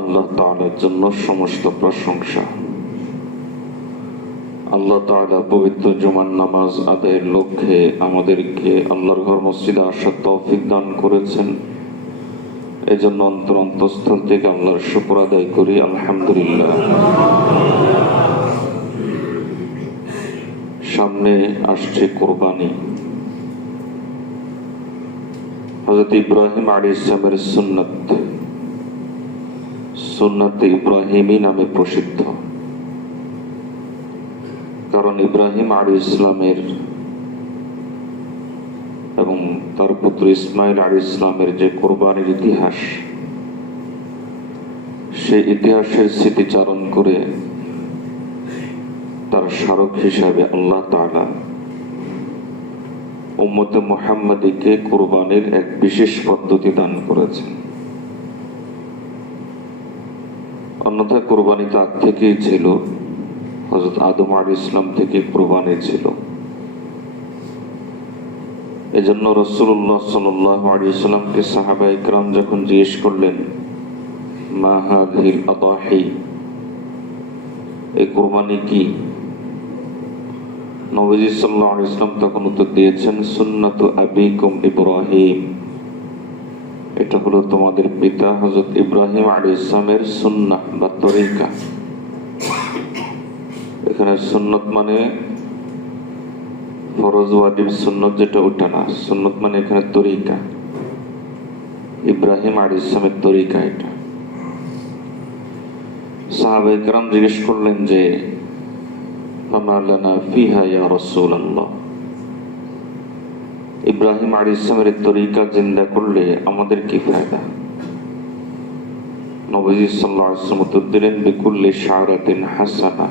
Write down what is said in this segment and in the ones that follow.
আল্লাহ তাআলার জন্য সমস্ত প্রশংসা। আল্লাহ তাআলা পবিত্র জুমার নামাজ আদায়ের লক্ষ্যে আমাদেরকে আল্লাহর ঘর মসজিদে আসার তৌফিক দান করেছেন। এজন্য অন্তঃস্থল থেকে আল্লাহর শুকর আদায় করি, আলহামদুলিল্লাহ। সামনে আসছে কোরবানি। হযরত ইব্রাহিম আলাইহিস সালামের সুন্নাত ইব্রাহিমী নামে প্রসিদ্ধ। কারণ ইব্রাহিম আলাইহিস সালামের এবং তার পুত্র ইসমাইল আলাইহিস সালামের যে কোরবানির ইতিহাস, সেই ইতিহাসের স্মৃতিচারণ করে তার স্মারক হিসাবে আল্লাহ তাআলা উম্মতে মুহাম্মাদীকে কোরবানির এক বিশেষ পদ্ধতি দান করেছেন। অন্যথায় কোরবানি তো আগ থেকেই ছিল, হযরত আদম আলাইহিস সালাম থেকে কোরবানি ছিল। এজন্য রাসূলুল্লাহ সাল্লাল্লাহু আলাইহি ওয়াসাল্লামকে সাহাবায়ে কেরাম যখন জিজ্ঞেস করলেন, মা হাযিহিল আদাহি, এই কোরবানি কি? নবীজি সাল্লাল্লাহু আলাইহি ওয়াসাল্লাম তখন উত্তর দিয়েছেন, সুন্নাতু আবিকুম ইব্রাহিম, এটা হলো তোমাদের পিতা হযরত ইব্রাহিম আলাইহিস সালামের সুন্নাহ বা তরিকা। এখানে সুন্নাত মানে ফরজ ওয়াজিব সুন্নাত যেটা ওটা না, সুন্নাত মানে এখানে তরিকা। ইব্রাহিম আলাইহিস সালামের তরিকা এটা। সাহাবায়ে কেরাম জিজ্ঞেস করলেন যে ফামা লানা ফিহা ইয়া রাসূলুল্লাহ, ইব্রাহিম আলাইহিস সালামের তরিকা জিন্দা করলে আমাদের কি ফায়দা? নবীজি সাল্লাল্লাহু আলাইহি ওয়াসাল্লাম উত্তর দিলেন, বিকুল্লি শারাতিন হাসানা,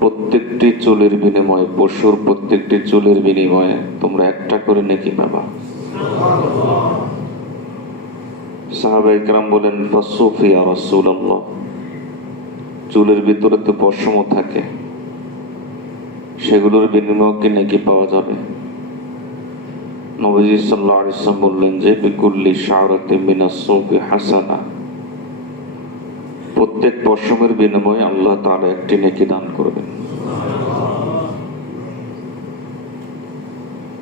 প্রত্যেকটি চুলের বিনিময়ে, পশুর প্রত্যেকটি চুলের বিনিময়ে তোমরা একটা করে নেকি পাবা। সাহাবায়ে কেরাম বলেন, ফাসুফি ইয়া রাসূলুল্লাহ, চুলের ভিতরে তো পশম থাকে, সেগুলোর বিনিময়ে কি নেকি পাওয়া যাবে? নবীজি সাল্লাল্লাহু আলাইহি ওয়াসাল্লাম বললেন যে বিকুল্লি শারাতিন মিনাস সুফি হাসানা, প্রত্যেক পশমের বিনিময়ে আল্লাহ তাআলা একটি নেকি দান করবেন।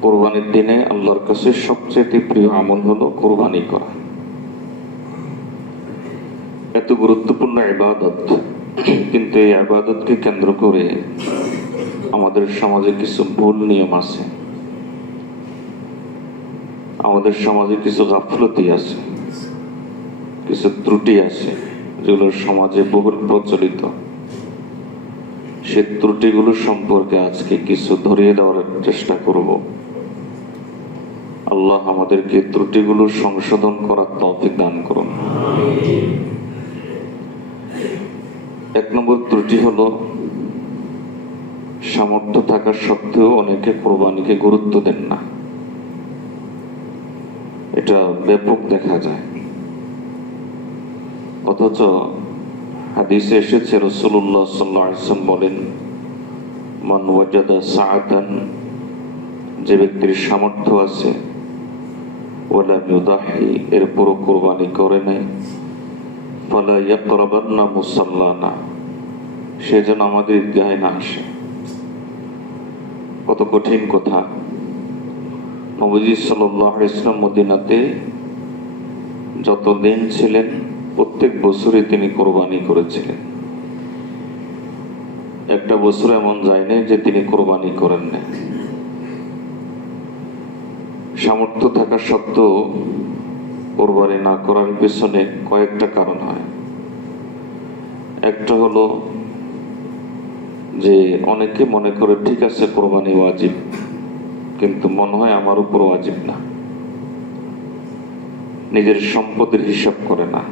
কোরবানির দিনে আল্লাহর কাছে সবচেয়ে প্রিয় আমল হলো কোরবানি করা। এত গুরুত্বপূর্ণ ইবাদত, কিন্তু এই ইবাদতকে কেন্দ্র করে আমাদের সমাজে কিছু ভুল নিয়ম আছে, আমাদের সমাজে কিছু গাফলতি আছে, কিছু ত্রুটি আছে যেগুলো সমাজে বহুল প্রচলিত। সে ত্রুটিগুলো সম্পর্কে আজকে কিছু ধরিয়ে দেওয়ার চেষ্টা করব। আল্লাহ আমাদেরকে ত্রুটিগুলো সংশোধন করার তৌফিক দান করুন। এক নম্বর ত্রুটি হলো, সামর্থ্য থাকা সত্ত্বেও অনেকে কোরবানিকে গুরুত্ব দেন না। এটা ব্যাপক দেখা যায়। অথচ হাদিসে এসেছে রাসূলুল্লাহ সাল্লাল্লাহু আলাইহি ওয়াসাল্লাম বলেন, মান ওয়াজাদা সাআতান, যে ব্যক্তির সামর্থ্য আছে, ওয়ালা ইউদাহি, এরপরও কোরবানি করে নাই, ফালা ইয়াকরাবান্না মুসাল্লানা, সে যেন আমাদের ঈদগাহে না আসে। কত কঠিন কথা। নবীজি সাল্লাল্লাহু আলাইহি ওয়াসাল্লাম মদিনাতে যতদিন ছিলেন প্রত্যেক বছরই তিনি কোরবানি করেছিলেন। একটা বছর এমন যায় না যে তিনি কোরবানি করেন না। সামর্থ্য থাকা সত্ত্বেও কোরবানি না করার পেছনে কয়েকটা কারণ হয়। একটা হলো যে অনেকে মনে করে ঠিক আছে কোরবানি ওয়াজিব, কিন্তু মনে হয় আমার উপর ওয়াজিব না। নিজের সম্পদের হিসাব করে না।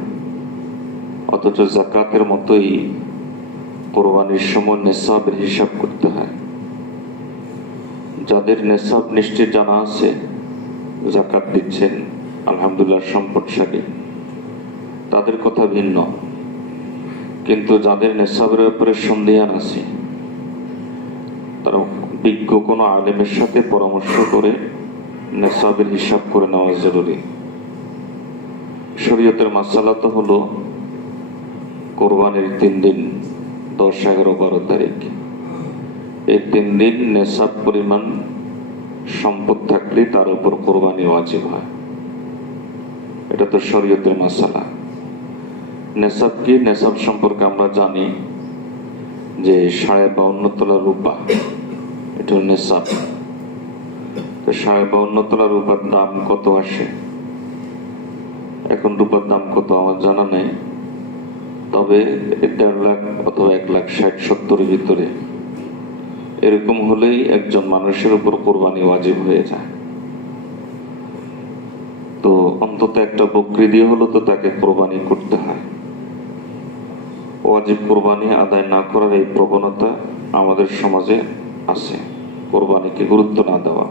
অথচ যাকাতের মতোই কোরবানির সময় নেসাবের হিসাব করতে হয়। যাদের নেসাব নিশ্চিত জানা আছে, যাকাত দিচ্ছেন, আলহামদুলিল্লাহ সম্পদশালী, তাদের কথা ভিন্ন। কিন্তু যাদের নেসাবের ব্যাপারে সন্দেহান আছে, তারা বিজ্ঞ কোনো আলেমের সাথে পরামর্শ করে নেসাবের হিসাব করে নেওয়া জরুরি। শরীয়তের মাসালা তো হলো কোরবানির 3 দিন 10, 11, 12 তারিখ, এই 3 দিন নেশাব পরিমাণ সম্পদ থাকলে তার উপর কোরবানি ওয়াজিব হয়। এটা তো শরীয়তের মাসালা। নেশাব কি? নেশাব সম্পর্কে আমরা জানি যে 52.5 তোলা রূপা, এটা নেশাব। তো 52.5 তোলা রূপার দাম কত আসে? এখন রূপার দাম কত আমার জানা নেই, তবে 1.5 লাখ অথবা 1,60,70 ভিতরে এরকম হলেই একজন মানুষের উপর কোরবানি ওয়াজিব হয়ে যায়। তো অন্তত একটা বকরি দিয়ে হলো তো তাকে কোরবানি করতে হয়। ওয়াজিব কোরবানি আদায় না করার এই প্রবণতা আমাদের সমাজে আছে, কোরবানিকে গুরুত্ব না দেওয়া।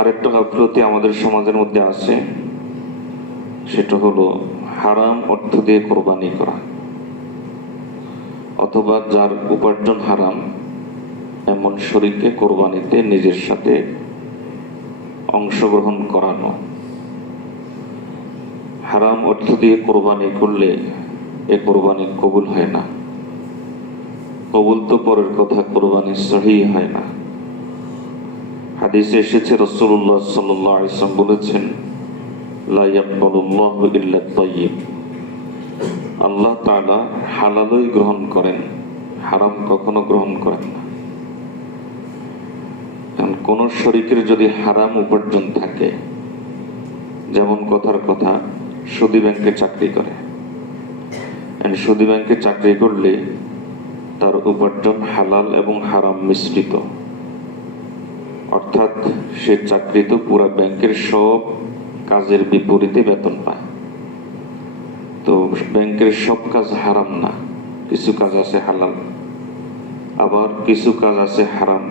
আরেকটা গাফলতি আমাদের সমাজের মধ্যে আছে, সেটা হলো হারাম অর্থ দিয়ে কোরবানি করা, অথবা যার উপার্জন হারাম এমন শরীরকে কোরবানিতে নিজের সাথে অংশগ্রহণ করানো। হারাম অর্থ দিয়ে কোরবানি করলে এ কোরবানি কবুল হয় না। কবুল তো পরের কথা, কোরবানি সহি হয় না। হাদিসে এসেছে রাসূলুল্লাহ সাল্লাল্লাহু আলাইহি ওয়াসাল্লাম বলেছেন, লা ইয়াকবালুল্লাহু ইল্লা তাইয়্যিব। আল্লাহ তাআলা হালালই গ্রহণ করেন, হারাম কখনো গ্রহণ করেন না। কোন শরীকের যদি হারাম উপার্জন থাকে, যেমন কথার কথা সুদী ব্যাংকে চাকরি করে, সুদী ব্যাংকে চাকরি করলে তার উপার্জন হালাল এবং হারাম মিশ্রিত, অর্থাৎ সে চাকরিত পুরা ব্যাংকের সব কাজের বিপরীতে বেতন পায়। তো ব্যাংকের সব কাজ হারাম না, কিছু কাজ আছে হালাল, আবার কিছু কাজ আছে হারাম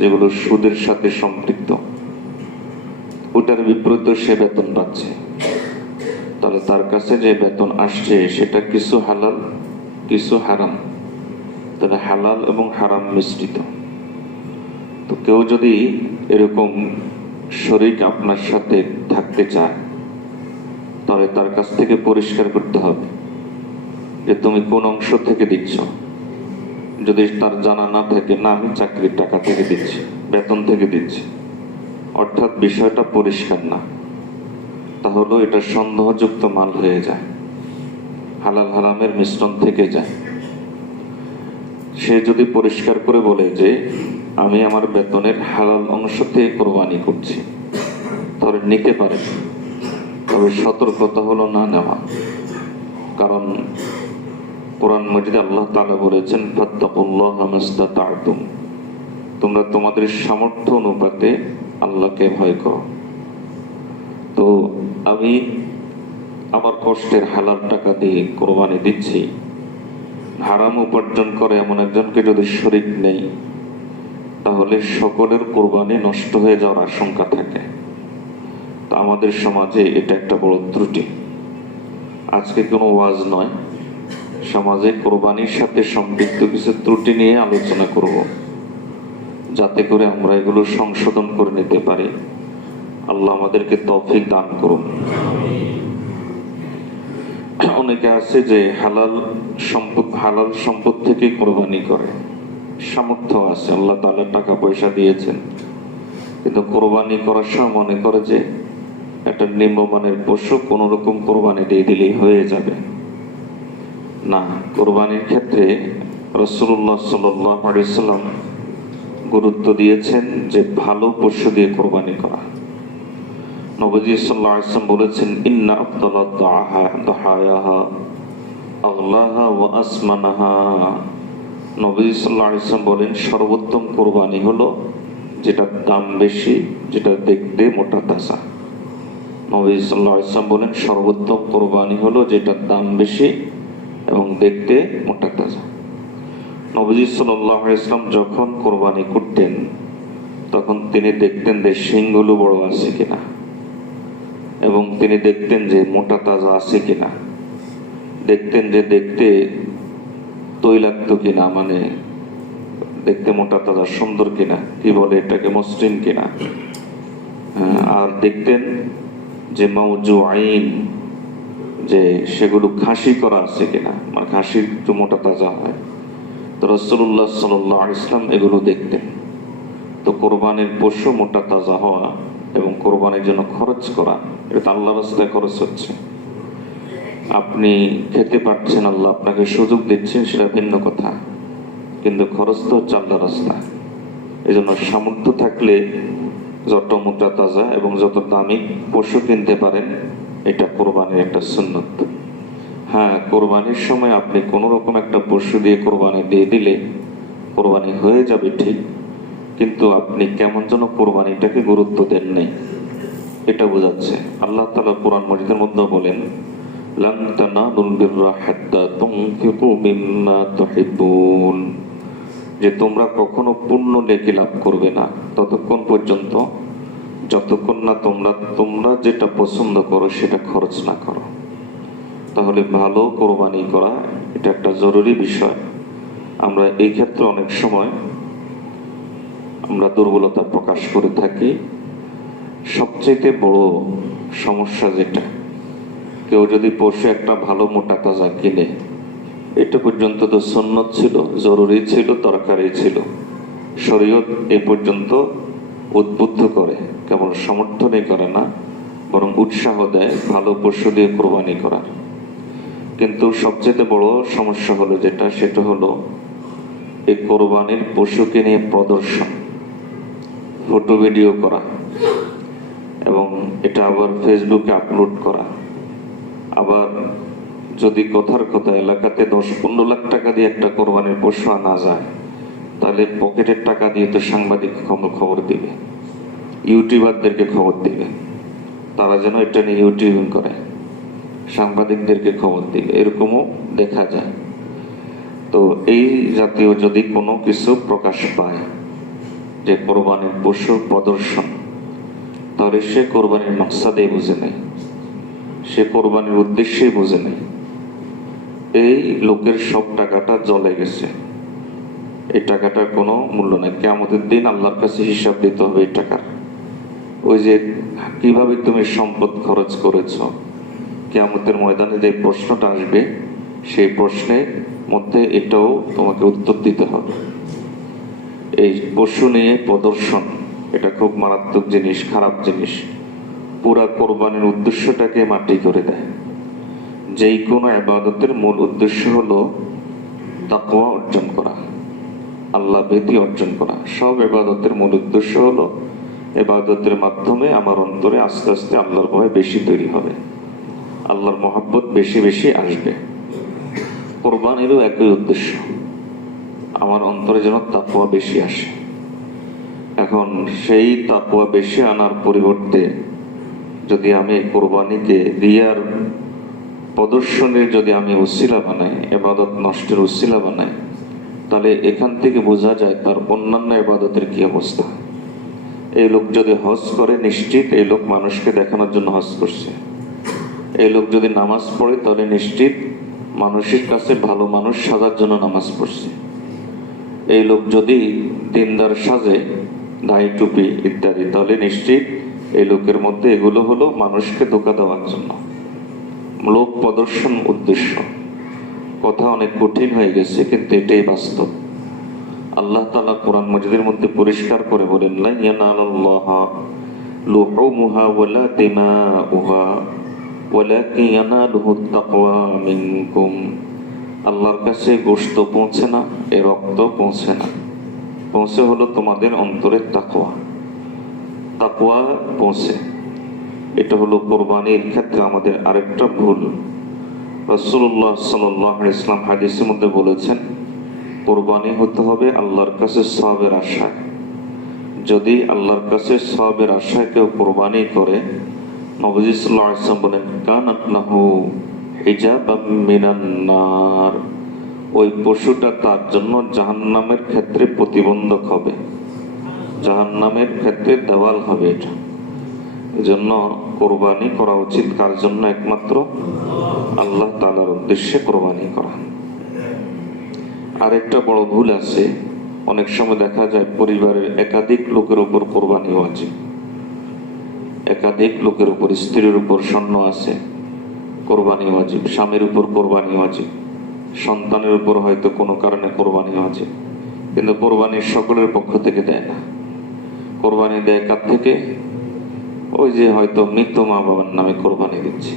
যেগুলো সুদের সাথে সম্পৃক্ত, ওটার বিপরীতে সে বেতন পাচ্ছে। তাহলে তার কাছে যে বেতন আসছে সেটা কিছু হালাল কিছু হারাম, তাহলে হালাল এবং হারাম মিশ্রিত। তো কেউ যদি এরকম শরীক আপনার সাথে থাকতে চায়, তাহলে তার কাছ থেকে পরিষ্কার করতে হবে যে তুমি কোন অংশ থেকে দিচ্ছ। যদি তার জানা না থাকে, না আমি চাকরির টাকা থেকে দিচ্ছি, বেতন থেকে দিচ্ছি, অর্থাৎ বিষয়টা পরিষ্কার না, তাহলে এটা সন্দেহযুক্ত মাল হয়ে যায়, হালাল হারামের মিশ্রণ থেকে যায়। সে যদি পরিষ্কার করে বলে যে আমি আমার বেতনের হালাল অংশ থেকে কোরবানি করছি, তাহলে নিতে পারে, তবে সতর্কতা হলো না নেওয়া। কারণ কোরআন মাজিদে আল্লাহ তাআলা বলেছেন, ফাত্তাকুল্লাহা মাসতাতা'তুম, তোমরা তোমাদের সামর্থ্য অনুপাতে আল্লাহকে ভয় করো। তো আমি আমার কষ্টের হালাল টাকা দিয়ে কোরবানি দিচ্ছি, হারাম উপার্জন করে এমন একজনকে যদি শরীক নেই, তাহলে সকলের কোরবানি নষ্ট হয়ে যাওয়ার আশঙ্কা থাকে। তা আমাদের সমাজে এটা একটা বড় ত্রুটি। আজকে কোনো ওয়াজ নয়, সমাজে কোরবানির সাথে সম্পৃক্ত কিছু ত্রুটি নিয়ে আলোচনা করব, যাতে করে আমরা এগুলো সংশোধন করে নিতে পারি। আল্লাহ আমাদেরকে তৌফিক দান করুন। অনেকে আছে যে হালাল সম্পদ থেকে কোরবানি করে, সামর্থ্য আছে, আল্লাহ তাআলা টাকা পয়সা দিয়েছেন, কিন্তু কোরবানি করার সময় মনে করে যে একটা নিম্নমানের পশু কোন রকম কোরবানি দিয়ে দিলেই হয়ে যাবে। না, কোরবানির ক্ষেত্রে রাসূলুল্লাহ সাল্লাল্লাহু আলাইহি ওয়াসাল্লাম গুরুত্ব দিয়েছেন যে ভালো পশু দিয়ে কোরবানি করা। নবীজি সাল্লাল্লাহু আলাইহি ওয়াসাল্লাম বলেছেন, ইন্না আফদালাদ দাহায়াহা আগলাহা ওয়া আসমানাহা। নবীজি সাল্লাল্লাহু আলাইহি ওয়াসাল্লাম বলেন, সর্বোত্তম কোরবানি হলো যেটার দাম বেশি, যেটা দেখতে মোটা তাজা। নবী সাল্লাল্লাহু আলাইহি ওয়াসাল্লাম বলেন, সর্বোত্তম কোরবানি হলো যেটার দাম বেশি এবং দেখতে মোটা তাজা। নবীজি সাল্লাল্লাহু আলাইহি ওয়াসাল্লাম যখন কোরবানি করতেন, তখন তিনি দেখতেন যে শিংগুলো বড় আছে কিনা, এবং তিনি দেখতেন যে মোটা তাজা আছে কিনা, দেখতেন যে দেখতে তৈলাক্ত কিনা, মানে দেখতে মোটা তাজা সুন্দর কিনা, কি বলে এটাকে, মসৃণ কিনা। আর দেখতেন যে মাউজুআইন, যে সেগুলো খাসি করা আছে কিনা, মানে খাসির একটু মোটা তাজা হয়। তো রাসূলুল্লাহ সাল্লাল্লাহু আলাইহি ওয়াসাল্লাম এগুলো দেখতেন। তো কোরবানির পশু মোটা তাজা হওয়া এবং কোরবানির জন্য খরচ করা, এটা আল্লাহর রাস্তায় খরচ হচ্ছে। আপনি খেতে পারছেন, আল্লাহ আপনাকে সুযোগ দিচ্ছেন, সেটা ভিন্ন কথা, কিন্তু খরচ তো হচ্ছে আল্লাহর রাস্তা। এই জন্য সামর্থ্য থাকলে যত মোটা তাজা এবং যত দামি পশু কিনতে পারেন, এটা কোরবানির একটা সুন্নত। হ্যাঁ, কোরবানির সময় আপনি কোনো রকম একটা পশু দিয়ে কোরবানি দিয়ে দিলে কোরবানি হয়ে যাবে ঠিক, কিন্তু আপনি কেমন যেন কোরবানিটাকে গুরুত্ব দেন নাই, এটা বোঝাচ্ছে। আল্লাহ তাআলা কোরআন মাজিদের মধ্যে বলেন, লান তানালুল বিররা হাত্তা তুনফিকু মিম্মা তুহিব্বুন, যে তোমরা কখনো পূর্ণ নেকি লাভ করবে না ততক্ষণ পর্যন্ত যতক্ষণ না তোমরা যেটা পছন্দ করো সেটা খরচ না করো। তাহলে ভালো কোরবানি করা এটা একটা জরুরি বিষয়। আমরা এই ক্ষেত্রে অনেক সময় আমরা দুর্বলতা প্রকাশ করে থাকি। সবচেয়ে বড় সমস্যা যেটা, কেউ যদি পশু একটা ভালো মোটা তাজা কিনে, এটা পর্যন্ত তো সুন্নত ছিল, জরুরি ছিল, দরকারি ছিল, শরীয়ত এ পর্যন্ত উদ্বুদ্ধ করে, কেবল সমর্থনই করে না, বরং উৎসাহ দেয় ভালো পশু দিয়ে কোরবানি করার। কিন্তু সবচেয়ে বড় সমস্যা হলো যেটা, সেটা হলো এই কোরবানির পশুকে নিয়ে প্রদর্শন, ফটো ভিডিও করা এবং এটা আবার ফেসবুকে আপলোড করা। আবার যদি কথার কথা এলাকাতে 10-15 লাখ টাকা দিয়ে একটা কোরবানির পশু আনা যায়, তাহলে পকেটের টাকা দিয়ে তো সাংবাদিক খবর দিবে, ইউটিউবারদেরকে খবর দিবে, তারা যেন এটা নিয়ে ইউটিউবিং করে, সাংবাদিকদেরকে খবর দিবে, এরকমও দেখা যায়। তো এই জাতীয় যদি কোনো কিছু প্রকাশ পায় যে কোরবানির পশুর প্রদর্শন, তাহলে সে কোরবানির মাকসাদেই বুঝে নেই, সে কোরবানির উদ্দেশ্যেই বুঝে নেই। এই লোকের সব টাকাটা জলে গেছে, এই টাকাটার কোনো মূল্য নেই। কিয়ামতের দিন আল্লাহর কাছে হিসাব দিতে হবে এই টাকার। ওই যে কিভাবে তুমি সম্পদ খরচ করেছ, কিয়ামতের ময়দানে যে প্রশ্নটা আসবে, সেই প্রশ্নের মধ্যে এটাও তোমাকে উত্তর দিতে হবে। এই পশু নিয়ে প্রদর্শন, এটা খুব মারাত্মক জিনিস, খারাপ জিনিস। পুরা কোরবানির উদ্দেশ্যটাকে মাটি করে দেয়। যেই কোনো ইবাদতের মূল উদ্দেশ্য হলো তাকওয়া অর্জন করা, আল্লাহ ভীতি অর্জন করা। সব ইবাদতের মূল উদ্দেশ্য হলো ইবাদতের মাধ্যমে আমার অন্তরে আস্তে আস্তে আল্লাহর ভয় বেশি তৈরি হবে, আল্লাহর মহব্বত বেশি বেশি আসবে। কোরবানিরও একই উদ্দেশ্য, আমার অন্তরে যেন তাকওয়া বেশি আসে। এখন সেই তাকওয়া বেশি আনার পরিবর্তে যদি আমি কোরবানিকে রিয়ার প্রদর্শনের যদি আমি উসিলা বানাই, ইবাদত নষ্টের উসিলা বানাই, তাহলে এখান থেকে বোঝা যায় তার অন্যান্য ইবাদতের কি অবস্থা। এই লোক যদি হজ করে, নিশ্চিত এই লোক মানুষকে দেখানোর জন্য হজ করছে। এই লোক যদি নামাজ পড়ে, তাহলে নিশ্চিত মানুষের কাছে ভালো মানুষ সাজার জন্য নামাজ পড়ছে। এই লোক যদি দিনদার সাজে, দাড়ি টুপি ইত্যাদি, তাহলে নিশ্চিত এই লোকের মধ্যে এগুলো হলো মানুষকে ধোঁকা দেওয়ার জন্য, লোক প্রদর্শন উদ্দেশ্য। কথা অনেক কঠিন হয়ে গেছে, কিন্তু এটাই বাস্তব। আল্লাহ তাআলা কোরআন মাজিদের মধ্যে পরিষ্কার করে বলেন, লা ইয়ানালুল্লাহা লুহুমুহা ওয়ালা দিমাউহা ওয়ালাকিন ইয়ানালুহুত তাকওয়া মিনকুম। আল্লাহর কাছে গোশত পৌঁছে না, এ রক্ত পৌঁছে না, পৌঁছে হলো তোমাদের অন্তরের তাকওয়া, তাকওয়া পৌঁছে। এটা হলো কোরবানির ক্ষেত্রে আমাদের আরেকটা ভুল। রাসূলুল্লাহ সাল্লাল্লাহু আলাইহি ওয়াসাল্লাম হাদিসের মধ্যে বলেছেন, কোরবানি হতে হবে আল্লাহর কাছে সওয়াবের আশায়। যদি আল্লাহর কাছে সওয়াবের আশায় কেউ কোরবানি করে, নবী সাল্লাল্লাহু আলাইহি ওয়াসাল্লাম বলেন, কানাত লাহু হিজাবাম মিনান নার, ওই পশুটা তার জন্য জাহান্নামের ক্ষেত্রে প্রতিবন্ধক হবে, জাহান্নামের ক্ষেত্রে দেওয়াল হবে। এটা এজন্য কোরবানি করা উচিত কার জন্য? একমাত্র আল্লাহ তাআলার উদ্দেশ্যে কোরবানি করা। আরেকটা বড় ভুল আছে, অনেক সময় দেখা যায় পরিবারের একাধিক লোকের উপর কোরবানি ওয়াজিব। একাধিক লোকের উপর, স্ত্রীর উপর স্বর্ণ আছে, কোরবানি ওয়াজিব। স্বামীর উপর কোরবানি ওয়াজিব, সন্তানের উপর হয়তো কোনো কারণে কোরবানি ওয়াজিব, কিন্তু কোরবানি সকলের পক্ষ থেকে দেয় না। কোরবানি দেয় কার থেকে? ওই যে হয়তো মৃত মা বাবার নামে কোরবানি দিচ্ছে।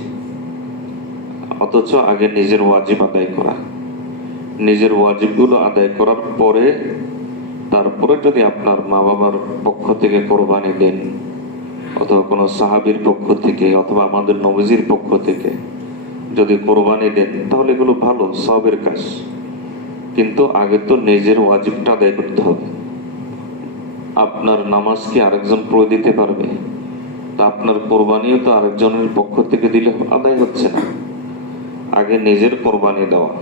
অথচ আগে নিজের ওয়াজিব আদায় করা, নিজের ওয়াজিবগুলো আদায় করার পরে তারপরে যদি আপনার মা বাবার পক্ষ থেকে কোরবানি দেন, অথবা কোনো সাহাবীর পক্ষ থেকে, অথবা আমাদের নবীজির পক্ষ থেকে যদি কোরবানি দেন, তাহলে এগুলো ভালো, সওয়াবের কাজ। কিন্তু আগে তো নিজের ওয়াজিবটা আদায় করতে হবে। আপনার নামাজ কি আরেকজন পড়ে দিতে পারবে? তা আপনার কোরবানিও তো আরেকজনের পক্ষ থেকে দিলে আদায় হচ্ছে না। আগে নিজের কোরবানি দেওয়া।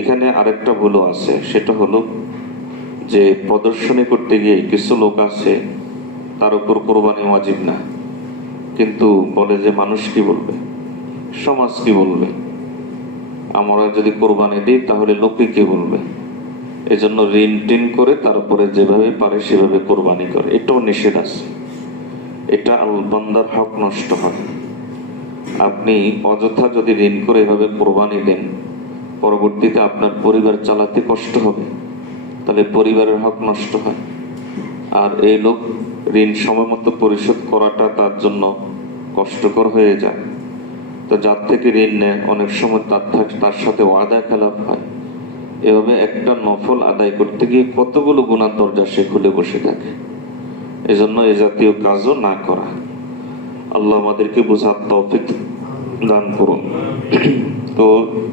এখানে আরেকটা ভুলও আছে, সেটা হলো যে প্রদর্শনী করতে গিয়ে কিছু লোক আছে তার উপর কোরবানি ওয়াজিব না, কিন্তু বলে যে মানুষ কি বলবে, সমাজ কি বলবে, আমরা যদি কোরবানি দিই তাহলে লোকে কি বলবে, এজন্য ঋণ টিন করে তারপরে যেভাবে পারে সেভাবে কোরবানি করে। এটাও নিষেধ আছে। এটা বান্দার হক নষ্ট হয়। আপনি অযথা যদি ঋণ করে এভাবে কোরবানি দেন, পরবর্তীতে আপনার পরিবার চালাতে কষ্ট হবে, তাহলে পরিবারের হক নষ্ট হয়। আর এই লোক ঋণ সময় মতো পরিশোধ করাটা তার জন্য কষ্টকর হয়ে যায়। তো যার থেকে ঋণ নেয় অনেক সময় তার সাথে ওয়াদা খেলাপ হয়। এভাবে একটা নফল আদায় করতে গিয়ে কতগুলো গুনার দরজা সে খুলে বসে থাকে। এজন্য এ জাতীয় কাজও না করা। আল্লাহ আমাদেরকে বোঝার তৌফিক দান করুন। তো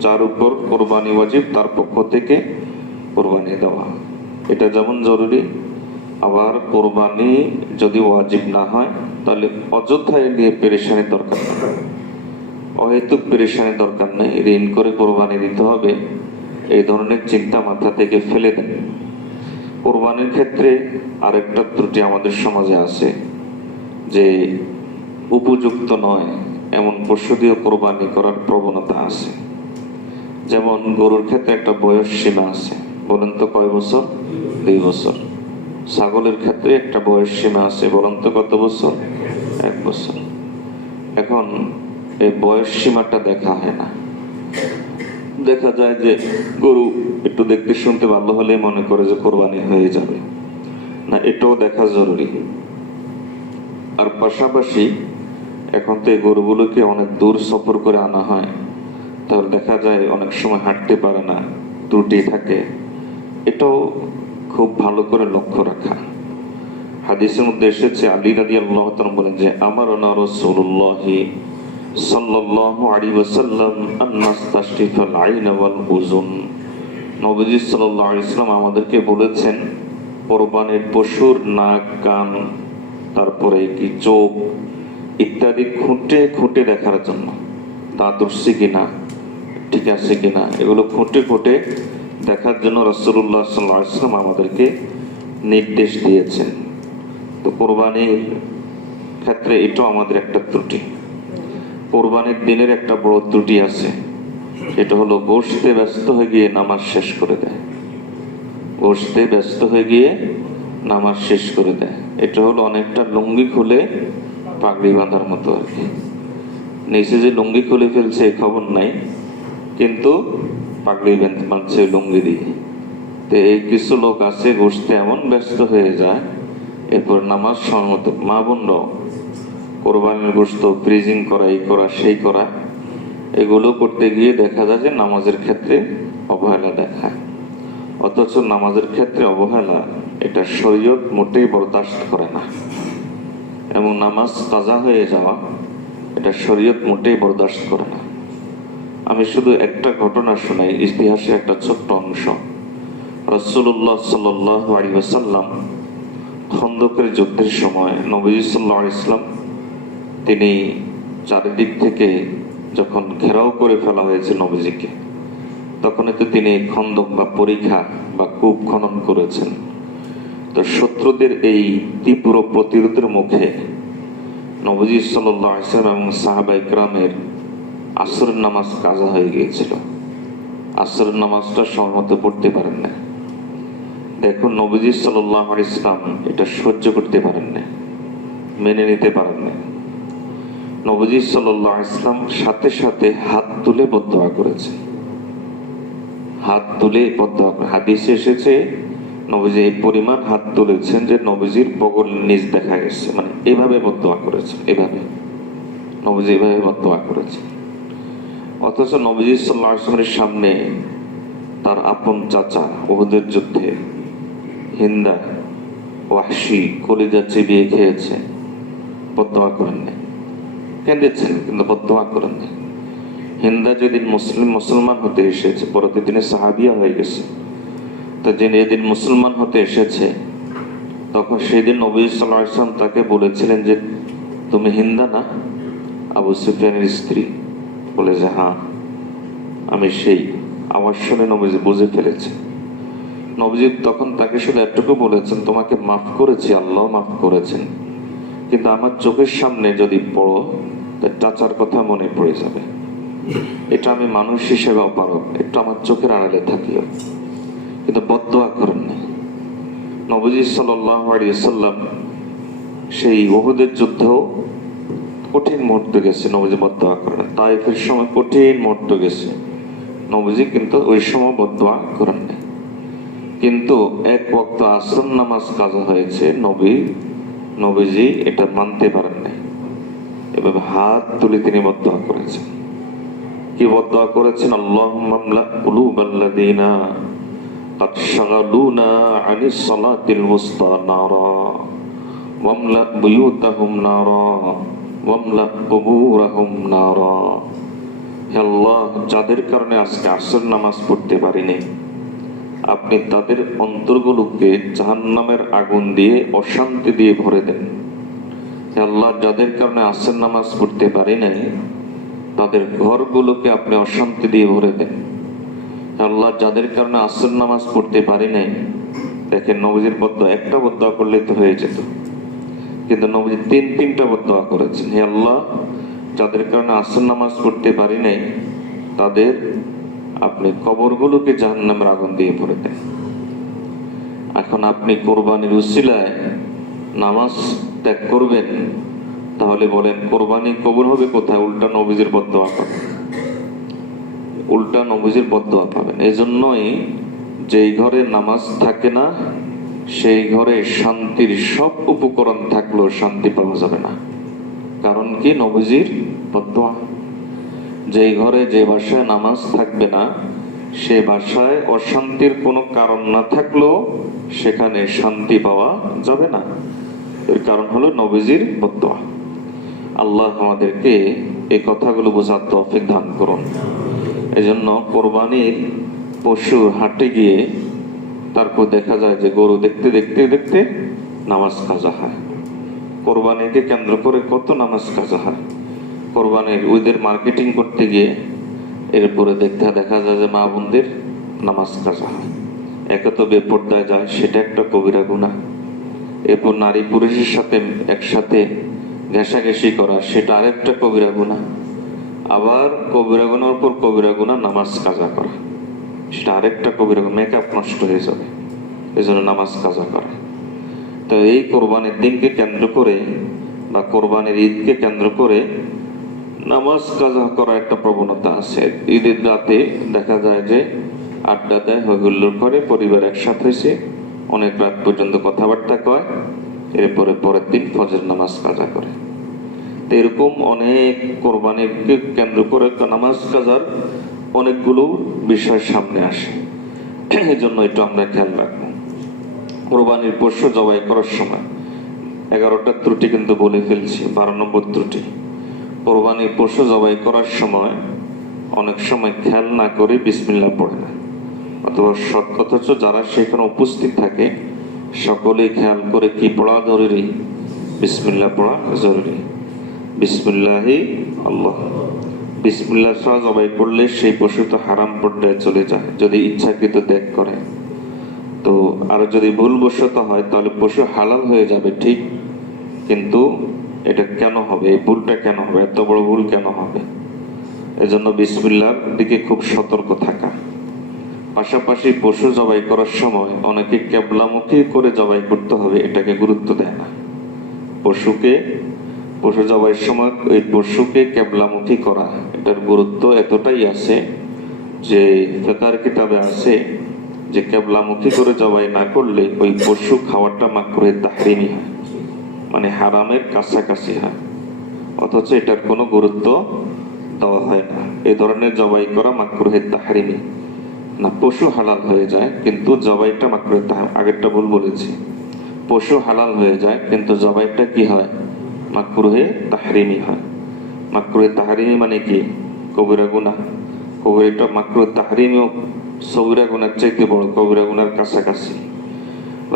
যার উপর কোরবানি ওয়াজিব তার পক্ষ থেকে কোরবানি দেওয়া, এটা যেমন জরুরি। আবার কোরবানি যদি ওয়াজিব না হয় তাহলে অযথায় নিয়ে পেরেশানি দরকার নেই, অহেতুক পেরেশানি দরকার নেই। ঋণ করে কোরবানি দিতে হবে এই ধরনের চিন্তা মাথা থেকে ফেলে দেন। কোরবানির ক্ষেত্রে আরেকটা ত্রুটি আমাদের সমাজে আছে যে উপযুক্ত নয় এমন পশু দিয়ে কোরবানি করার প্রবণতা আছে। যেমন গরুর ক্ষেত্রে একটা বয়স সীমা আছে, বলেন তো কয় বছর? 2 বছর। ছাগলের ক্ষেত্রে একটা বয়স সীমা আছে, বলেন তো কত বছর? 1 বছর। এখন এই বয়স সীমাটা দেখা হয় না। দেখা যায় যে গরু একটু দেখতে শুনতে ভালো হলে মনে করে যে কোরবানি হয়ে যাবে না, এটাও দেখা জরুরি। আর পাশাপাশি এখন তো এই গরুগুলোকে অনেক দূর সফর করে আনা হয়, তাহলে দেখা যায় অনেক সময় হাঁটতে পারে না, ত্রুটি থাকে। এটাও খুব ভালো করে লক্ষ্য রাখা। হাদিসের মধ্যে এসেছে, আলী রাদিয়াল্লাহু তাআলা বলেন যে আমারনা রাসূলুল্লাহ সাল্লাল্লাহু আলাইহি ওয়াসাল্লাম আন নাস্তাশরিফাল আইন ওয়াল উযুন। নবীজি সাল্লাল্লাহু আলাইহি ওয়াসাল্লাম আমাদেরকে বলেছেন কোরবানির পশুর নাক, কান, তারপরে কি চোখ ইত্যাদি খুঁটে খুঁটে দেখার জন্য, দাঁত উঠছে কিনা, ঠিক আছে কিনা, এগুলো খুঁটে খুঁটে দেখার জন্য রাসূলুল্লাহ সাল্লাল্লাহু আলাইহি ওয়াসাল্লাম আমাদেরকে নির্দেশ দিয়েছেন। তো কোরবানির ক্ষেত্রে এটাও আমাদের একটা ত্রুটি। কোরবানির দিনের একটা বড় ত্রুটি আছে, এটা হলো গোশতে ব্যস্ত হয়ে গিয়ে নামাজ শেষ করে দেয়। গোশতে ব্যস্ত হয়ে গিয়ে নামাজ শেষ করে দেয়। এটা হলো অনেকটা লুঙ্গি খুলে পাগড়ি বাঁধার মতো আর কি। নিচে যে লুঙ্গি খুলে ফেলছে খবর নাই, কিন্তু পাগড়ি বাঁধছে লুঙ্গি দিয়ে। তো এই কিছু লোক আছে গোশতে এমন ব্যস্ত হয়ে যায়, এরপর নামাজ সময় মতো, মা বোনরাও কোরবানির গোশত ফ্রিজিং করা, এই করা সেই করা, এগুলো করতে গিয়ে দেখা যায় যে নামাজের ক্ষেত্রে অবহেলা দেখায়। অথচ নামাজের ক্ষেত্রে অবহেলা এটা শরীয়ত মোটেই বরদাস্ত করে না, এবং নামাজ কাজা হয়ে যাওয়া এটা শরীয়ত মোটেই বরদাস্ত করে না। আমি শুধু একটা ঘটনা শোনাই, ইতিহাসের একটা ছোট্ট অংশ। রাসূলুল্লাহ সাল্লাল্লাহু আলাইহি ওয়াসাল্লাম খন্দকের যুদ্ধের সময় নবী সাল্লাল্লাহু আলাইহি ওয়াসাল্লাম তিনি চারিদিক থেকে যখন ঘেরাও করে ফেলা হয়েছে নবীজিকে, তখন তো তিনি খন্দক বা পরিখা বা কূপ খনন করেছেন। তো শত্রুদের এই তীব্র প্রতিরোধের মুখে নবীজি সাল্লাল্লাহু আলাইহি ওয়াসাল্লাম এবং সাহাবায়ে কেরামের আসরের নামাজ কাজা হয়ে গিয়েছিল। আসরের নামাজটা সময়মত পড়তে পারেন না। দেখুন নবীজি সাল্লাল্লাহু আলাইহি ওয়াসাল্লাম এটা সহ্য করতে পারেন না। মেনে নিতে পারেননি। নবীজি সাল্লাল্লাহু আলাইহি ওয়াসাল্লাম সাথে সাথে হাত তুলে বদদোয়া করেছেন। হাত তুলে বদদোয়া, হাদিসে এসেছে নবীজি এই পরিমাণ হাত তুলেছেন যে নবীজির বগল নিচ দেখা গেছে, মানে এইভাবে বদদোয়া করেছেন, এভাবে নবীজি এভাবে বদদোয়া করেছেন। অথচ নবীজি সাল্লাল্লাহু আলাইহি ওয়াসাল্লামের সামনে তার আপন চাচা উহুদের যুদ্ধে হিন্দা ওয়াহশী কলিজা চিবিয়ে খেয়েছে, বদদোয়া করেননি, কেঁদেছেন কিন্তু বদদোয়া করেননি। হিন্দা যেদিন মুসলমান হতে এসেছে, পরবর্তী দিনে সাহাবিয়া হয়ে গেছে, তো যিনি এদিন মুসলমান হতে এসেছে তখন সেদিন নবী সাল্লাল্লাহু আলাইহি ওয়াসাল্লাম তাকে বলেছিলেন যে তুমি হিন্দা না, আবু সুফিয়ানের স্ত্রী? বলে যে হ্যাঁ আমি সেই। আওয়াজ শুনে নবীজি বুঝে ফেলেছে। নবীজি তখন তাকে শুধু এটুকু বলেছেন, তোমাকে মাফ করেছি, আল্লাহ মাফ করেছেন, কিন্তু আমার চোখের সামনে যদি পড়ো তার চাচার কথা মনে পড়ে যাবে, এটা আমি মানুষ হিসেবে অপারগ, একটু আমার চোখের আড়ালে থাকিও। কিন্তু বদদোয়া করেননি। নবীজি সাল্লাল্লাহু আলাইহি ওয়াসাল্লাম সেই উহুদের যুদ্ধেও কঠিন মুহূর্ত গেছে, নবীজি বদদোয়া করেন। তায়েফের সময় কঠিন মুহূর্ত গেছে, নবীজি কিন্তু ওই সময় বদদোয়া করেননি। কিন্তু এক ওয়াক্ত আসর নামাজ কাজা হয়েছে, নবীজি এটা মানতে পারেননি, এভাবে হাত তুলে তিনি বদদোয়া করেছেন। কি বদদোয়া করেছেন? আল্লাহুম্মা আমলা কুলুবাল্লাযিনা قد شغلونا عن الصلاة الوسطى نارا واملأ بيوتهم نارا واملأ قبورهم نارا। হে আল্লাহ, যাদের কারণে আজকে আসর নামাজ পড়তে পারিনি, আপনি তাদের অন্তরগুলোকে জাহান্নামের আগুন দিয়ে, অশান্তি দিয়ে ভরে দেন। হে আল্লাহ, যাদের কারণে আসর নামাজ পড়তে পারি নাই, তাদের ঘরগুলোকে আপনি অশান্তি দিয়ে ভরে দেন। আল্লাহ, যাদের কারণে আসর নামাজ পড়তে পারি নাই, দেখেন নবীজির বদদোয়া একটা বদদোয়া করলে তো হয়ে যেত, কিন্তু নবীজি তিনটা বদদোয়া করেছেন। হে আল্লাহ, যাদের কারণে আসর নামাজ পড়তে পারি নাই, তাদের আপনি কবরগুলোকে জাহান্নামের আগুন দিয়ে ভরে দেন। এখন আপনি কোরবানির উসিলায় নামাজ ত্যাগ করবেন, তাহলে বলেন কোরবানি কবুল হবে কোথায়? উল্টা নবীজির বদদোয়া পাবেন, উল্টা নবীজির বদদোয়া পাবেন। এজন্যই যেই ঘরে নামাজ থাকে না, সেই ঘরে শান্তির সব উপকরণ থাকলেও শান্তি পাওয়া যাবে না। কারণ কি? নবীজির বদদোয়া। যেই ঘরে, যে বাসায় নামাজ থাকবে না, সে বাসায় অশান্তির কোনো কারণ না থাকলেও সেখানে শান্তি পাওয়া যাবে না। এর কারণ হলো নবীজির বদদোয়া। আল্লাহ আমাদেরকে এই কথাগুলো বোঝার তৌফিক দান করুন। এজন্য কোরবানির পশু হাটে গিয়ে তারপর দেখা যায় যে গরু দেখতে দেখতে দেখতে নামাজ কাজা হয়। কোরবানিকে কেন্দ্র করে কত নামাজ কাজা হয়। কোরবানির ওদের মার্কেটিং করতে গিয়ে এরপরে দেখা যায় যে মা বোনদের নামাজ কাজা হয়। একে তো বেপর্দায় যায়, সেটা একটা কবিরা গুনাহ। এরপর নারী পুরুষের সাথে একসাথে ঘেঁষাঘেঁষি করা, সেটা আরেকটা কবিরা গুনাহ। আবার কবিরা গুনার পর কবিরা গুনাহ নামাজ কাজা করা, সেটা আরেকটা কবিরা গুনাহ। মেকআপ নষ্ট হয়ে যাবে, এই জন্য নামাজ কাজা করা। তো এই কোরবানির দিনকে কেন্দ্র করে বা কোরবানির ঈদকে কেন্দ্র করে নামাজ কাজা করার একটা প্রবণতা আছে। ঈদের রাতে দেখা যায় যে আড্ডা দেয়, হইহুল্লোড় করে, পরিবার একসাথে হয়েছে, অনেক রাত পর্যন্ত কথাবার্তা কয়, এরপরে পরের দিন ফজর নামাজ কাজা করে। এরকম অনেক কোরবানিকে কেন্দ্র করে নামাজ কাজার অনেকগুলো বিষয় সামনে আসে। এই জন্য এটা আমরা খেয়াল রাখবো। কোরবানির পশু জবাই করার সময় 11টা ত্রুটি কিন্তু বলে ফেলছি। 12 নম্বর ত্রুটি, কোরবানির পশু জবাই করার সময় অনেক সময় খেয়াল না করে বিসমিল্লাহ পড়ে না, অথচ যারা সেখানে উপস্থিত থাকে সকলেই খেয়াল করে কি পড়া জরুরি? বিসমিল্লাহ পড়া জরুরি। বিসমিল্লাহি আল্লাহ, বিসমিল্লাহ ছাড়া জবাই করলে সেই পশু তো হারাম পর্যায়ে চলে যায় যদি ইচ্ছাকৃত ত্যাগ করে। তো আর যদি ভুলবশত হয় তাহলে পশু হালাল হয়ে যাবে ঠিক, কিন্তু এটা কেন হবে? এই ভুলটা কেন হবে? এত বড় ভুল কেন হবে? এজন্য বিসমিল্লাহর দিকে খুব সতর্ক থাকা। পাশাপাশি পশু জবাই করার সময় অনেকে কেবলামুখী করে জবাই করতে হবে, এটাকে গুরুত্ব দেয় না। পশু জবাইয়ের সময় ওই পশুকে কেবলামুখী করা, এটার গুরুত্ব এতটাই আছে যে ফিকহের কিতাবে আছে যে কেবলামুখী করে জবাই না করলে ওই পশু খাওয়াটা মাকরুহে তাহরিমি হয়, মানে হারামের কাছাকাছি হয়, অথচ এটার কোনো গুরুত্ব দেওয়া হয় না। এই ধরনের জবাই করা মাকরুহে তাহরিমি না। পশু হালাল হয়ে যায় কিন্তু জবাইটা মাকরুহে তাহরিমি। আগেরটা ভুল বলেছি, পশু হালাল হয়ে যায় কিন্তু জবাইটা কি হয়? মাকরুহে তাহরিমি হয়। মাকরুহে তাহরিমি মানে কি? কবিরা গুনাহ। কবিরাটা মাকরুহে তাহরিমিও সগীরা গুনার চাইতে বড়, কবিরা গুনার কাছাকাছি।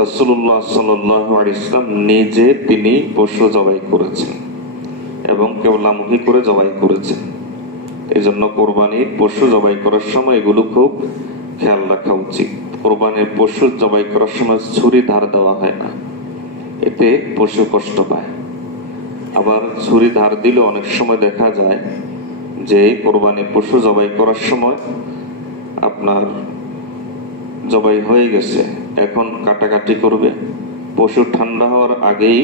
রাসূলুল্লাহ সাল্লাল্লাহু আলাইহি ওয়াসাল্লাম নিজে তিনি পশু জবাই করেছেন এবং কেবলামুখী করে জবাই করেছেন। এই জন্য কোরবানির পশু জবাই করার সময় এগুলো খুব খেয়াল রাখা উচিত। কোরবানির পশু জবাই করার সময় ছুরি ধার দেওয়া হয় না, এতে পশু কষ্ট পায়। আবার ছুরি ধার দিলে অনেক সময় দেখা যায় যে কোরবানির পশু জবাই করার সময় আপনার জবাই হয়ে গেছে, এখন কাটাকাটি করবে, পশু ঠান্ডা হওয়ার আগেই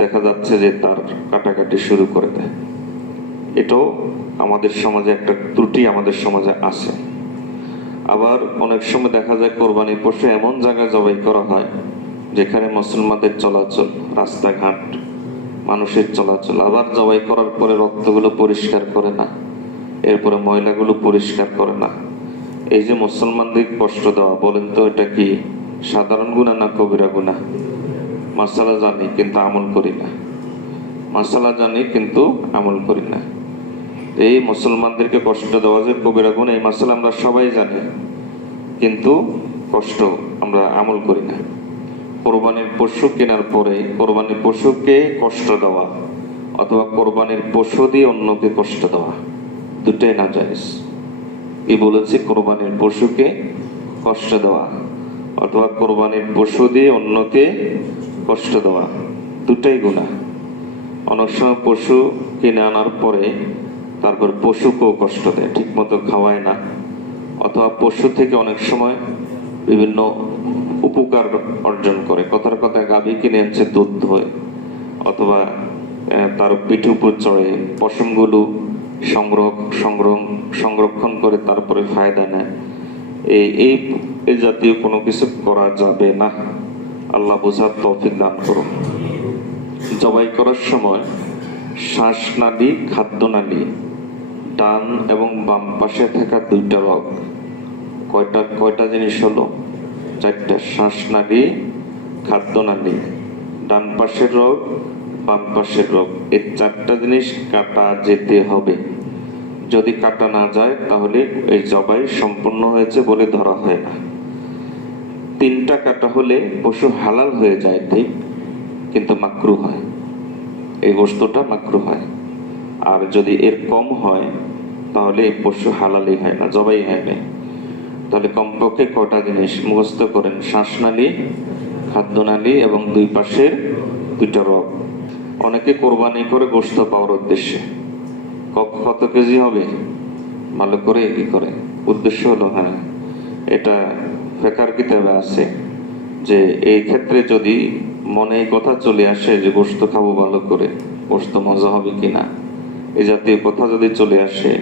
দেখা যাচ্ছে যে তার কাটাকাটি শুরু করে দেয়। এটাও আমাদের সমাজে একটা ত্রুটি আমাদের সমাজে আছে। আবার অনেক সময় দেখা যায় কোরবানির পশু এমন জায়গায় জবাই করা হয় যেখানে মুসলমানদের চলাচল, রাস্তাঘাট, মানুষের চলাচল। আবার জবাই করার পরে রক্তগুলো পরিষ্কার করে না, এরপরে ময়লাগুলো পরিষ্কার করে না। এই যে মুসলমানদের কষ্ট দেওয়া, বলেন তো এটা কি সাধারণ গুনাহ না কবিরা গুনাহ? মাসালা জানি কিন্তু আমল করি না, মাসালা জানি কিন্তু আমল করি না। এই মুসলমানদেরকে কষ্ট দেওয়া যে কবিরা গুনাহ, এই মাসালা আমরা সবাই জানি কিন্তু কষ্ট আমরা আমল করি না। কোরবানির পশু কেনার পরে কোরবানির পশুকে কষ্ট দেওয়া অথবা কোরবানির পশু দিয়ে অন্যকে কষ্ট দেওয়া দুটাই নাজায়েজ। এই বলেছে কোরবানির পশুকে কষ্ট দেওয়া অথবা কোরবানির পশু দিয়ে অন্যকে কষ্ট দেওয়া দুটাই গুনাহ। অনেক সময় পশু কিনে আনার পরে তারপর পশুকেও কষ্ট দেয়, ঠিক মতো খাওয়ায় না, অথবা পশু থেকে অনেক সময় বিভিন্ন উপকার অর্জন করে। কথার কথা গাভী কিনে আনছে দুধ ধোয় অথবা তার পিঠে উপর চড়ে পশমগুলো সংরক্ষণ করে তারপরে ফায়দা নেয়। এই জাতীয় কোনো কিছু করা যাবে না। আল্লাহ বোঝার তৌফিক দান করুন। জবাই করার সময় শ্বাসনালী, খাদ্যনালী, ডান এবং বাম পাশে থাকা দুইটা রগ, কয়টা জিনিস হলো? চারটা। শ্বাসনালী, খাদ্যনালী, ডান পাশের রগ, বাম পাশের রগ, এই চারটা জিনিস কাটা যেতে হবে। যদি কাটা না যায় তাহলে এই জবাই সম্পূর্ণ হয়েছে বলে ধরা হয় না। তিনটা কাটা হলে পশু হালাল হয়ে যায় ঠিক, কিন্তু মাকরু হয়, এই বস্তুটা মাকরু হয়। আর যদি এর কম হয় তাহলে এই পশু হালালই হয় না, জবাই হয় না। তাহলে কমপক্ষে কটা জিনিস মুখস্থ করেন? শ্বাসনালী, খাদ্যনালী এবং দুই পাশের দুইটা রগ। অনেকে কোরবানি করে গোশত পাওয়ার উদ্দেশ্যে, কত কেজি হবে ভালো করে কি করে উদ্দেশ্য হলো, হ্যাঁ এটা ফিকহের কিতাবে আছে যে এই ক্ষেত্রে যদি মনে এই কথা চলে আসে যে গোশত খাবো ভালো করে, গোশত মজা হবে কিনা, এই জাতীয় কথা যদি চলে আসে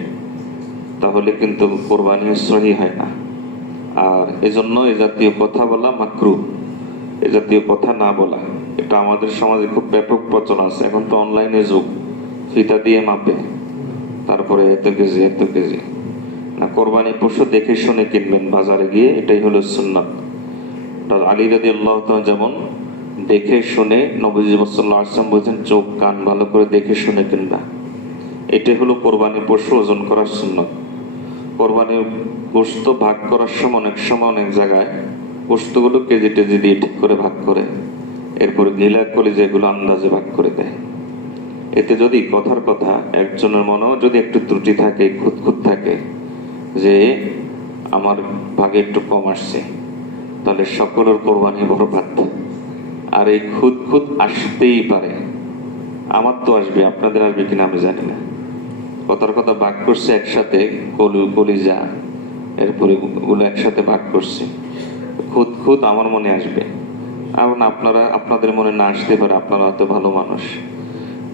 তাহলে কিন্তু কোরবানি সহি হয় না। আর এজন্য এই জাতীয় কথা বলা মাকরুহ, এই জাতীয় কথা না বলা। এটা আমাদের সমাজে খুব ব্যাপক প্রচলন আছে। এখন তো অনলাইনে যুগ, ফিতা দিয়ে মাপে, তারপরে এত কেজি না। কোরবানি পশু দেখে শুনে কিনবেন বাজারে গিয়ে, এটাই হলো সুন্নাত। আলী রাদিয়াল্লাহু তাআলা যেমন দেখে শুনে, নবী সাল্লাল্লাহু আলাইহি ওয়াসাল্লাম বলেছেন চোখ কান ভালো করে দেখে শুনে কিনবা। এটাই হলো কোরবানি পশু ওজন করার সুন্নাত। কোরবানির গোশত ভাগ করার সময় অনেক সময় অনেক জায়গায় গোশতগুলো কেজি টেজি দিয়ে ঠিক করে ভাগ করে, এরপরে গিলা করে যেগুলো আন্দাজে ভাগ করে দেয়। এতে যদি কথার কথা একজনের মনেও যদি একটু ত্রুটি থাকে, খুঁতখুত থাকে যে আমার ভাগে একটু কম আসছে, তাহলে সকলের কোরবানি বরবাদ। আর এই খুঁতখুত আসতেই পারে, আমার তো আসবে, আপনাদের আসবে কিনা আমি জানি না। কথার কথা ভাগ করছে একসাথে, কলিজা এরপরে গুলো একসাথে ভাগ করছে, খুঁতখুত আমার মনে আসবে। এখন আপনাদের মনে না আসতে পারে, আপনারা তো ভালো মানুষ,